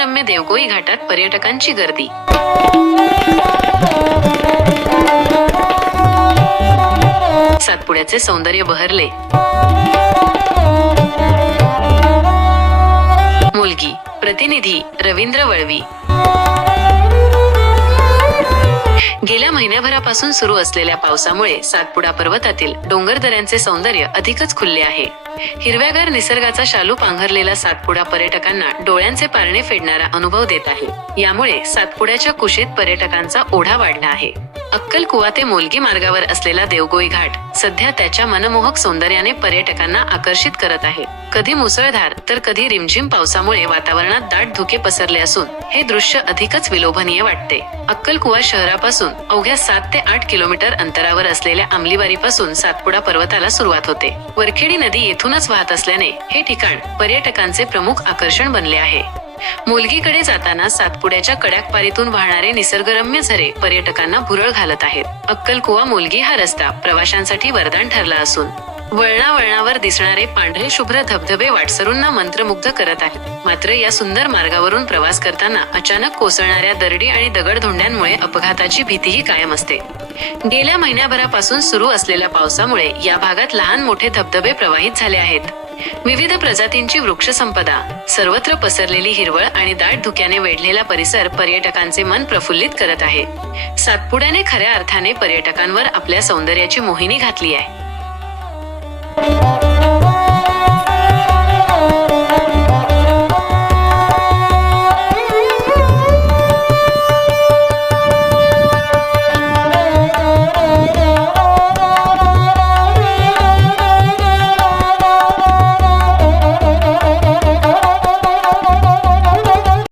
निसर्गरम्य देवगोई घाटात पर्यटकांची गर्दी. सातपुड्याचे सौंदर्य बहरले. मुलगी प्रतिनिधी रवींद्र वळवी. गेल्या महिन्याभरापासून सुरू असलेल्या पावसामुळे सातपुडा पर्वतातील डोंगरदऱ्यांचे सौंदर्य अधिकच खुलले आहे. हिरव्यागार निसर्गाचा शालू पांघरलेला सातपुडा पर्यटकांना डोळ्यांचे पारणे फेडणारा अनुभव देत आहे. यामुळे सातपुड्याच्या कुशीत पर्यटकांचा ओढा वाढला आहे. अक्कलकुवा ते मोलगी मार्गावर असलेला देवगोई घाट सध्या त्याच्या मनमोहक सौंदर्याने पर्यटकांना आकर्षित करत आहे. कधी मुसळधार तर कधी रिमझिम पावसामुळे वातावरणात दाट धुके पसरले असून हे दृश्य अधिकच विलोभनीय वाटते. अक्कलकुवा शहरापासून अवघ्या सात ते आठ किलोमीटर अंतरावर असलेल्या आमलीवारीपासून सातपुडा पर्वताला सुरुवात होते. वरखेडी नदी येथूनच वाहत असल्याने हे ठिकाण पर्यटकांचे प्रमुख आकर्षण बनले आहे. मुलगीकडे जाताना सातपुड्याच्या कड्याकपारीतून वाहणारे निसर्गरम्य झरे पर्यटकांना भुरळ घालत आहेत. अक्कलकुवा मुलगी हा रस्ता प्रवाशांसाठी वरदान ठरला असून वळणा वळणावर दिसणारे पांढरे शुभ्र धबधबे वाटसरूंना मंत्रमुग्ध करत आहेत. मात्र या सुंदर मार्गावरून प्रवास करताना अचानक कोसळणाऱ्या दरडी आणि दगडधोंड्यांमुळे अपघाताची भीतीही कायम असते. गेल्या महिन्याभरापासून सुरू असलेल्या पावसामुळे या भागात लहान मोठे धबधबे प्रवाहित झाले आहेत. विविध प्रजातींची वृक्षसंपदा सर्वत्र पसरलेली हिरवळ आणि दाट धुक्याने वेढलेला परिसर पर्यटकांचे मन प्रफुल्लित करत आहे. सातपुड्याने खऱ्या अर्थाने पर्यटकांवर आपल्या सौंदर्याची मोहिनी घातली आहे.